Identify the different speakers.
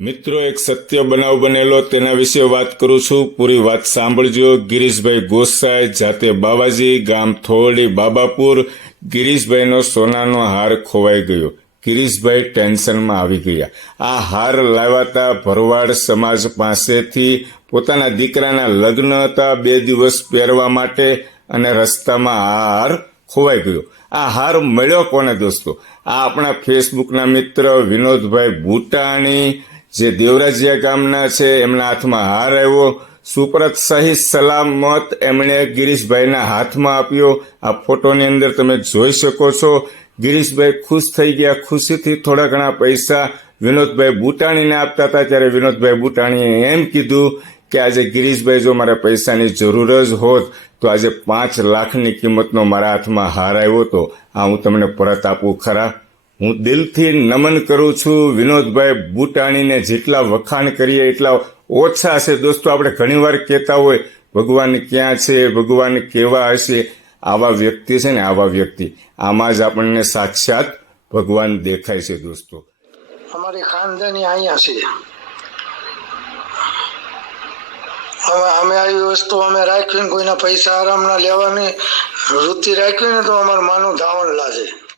Speaker 1: મિત્રો, એક સત્ય બનાવ બનેલો તેના વિશે વાત કરું છું. પૂરી વાત સાંભળજો. ગિરીશભાઈ ગોસાઈ, જાતે બાવાજી, ગામ થોડી બાબાપુર. ગિરીશભાઈનો સોનાનો હાર ખોવાઈ ગયો. ગિરીશભાઈ ટેન્શનમાં આવી ગયા. આ હાર લાવાતા ભરવાડ સમાજ પાસેથી પોતાના દીકરાના લગ્ન હતા બે દિવસ પહેરવા માટે અને રસ્તામાં આ હાર ખોવાઈ ગયો. આ હાર મળ્યો કોને દોસ્તો? આ આપણા ફેસબુકના મિત્ર વિનોદભાઈ ભૂટાણી જે દેવરાજીયા ગામના છે, એમના હાથમાં હાર આવ્યો. સુપ્રત સહી સલામત એમણે ગિરીશભાઈના હાથમાં આપ્યો. આ ફોટોની અંદર તમે જોઈ શકો છો. ગિરીશભાઈ ખુશ થઈ ગયા. ખુશીથી થોડા ઘણા પૈસા વિનોદભાઈ બુટાણીને આપતા હતા. ત્યારે વિનોદભાઈ બુટાણીએ એમ કીધું કે આજે ગિરીશભાઈ જો મારે પૈસાની જરૂર જ હોત, તો આજે પાંચ લાખની કિંમતનો મારા હાથમાં હાર આવ્યો હતો આ હું તમને પરત આપું ખરા? હું દિલથી નમન કરું છું. વિનોદભાઈ બુટાણીને જેટલા વખાણ કરીએ, એટલા ઓછા હશે. દોસ્તો, આપણે ઘણીવાર કહેતા હોય, ભગવાન ક્યાં છે, ભગવાન કેવા હશે? આવા વ્યક્તિ છે ને, આવા વ્યક્તિ. આમાં જ આપણને સાક્ષાત ભગવાન દેખાય છે, દોસ્તો.
Speaker 2: અમારી ખાનદાની અહીંયા છે. હવે અમે આવી વસ્તુ અમે રાખીને કોઈના પૈસા આરામના લેવાની વૃત્તિ રાખીને તો અમારું માનું ધાવણ લાગે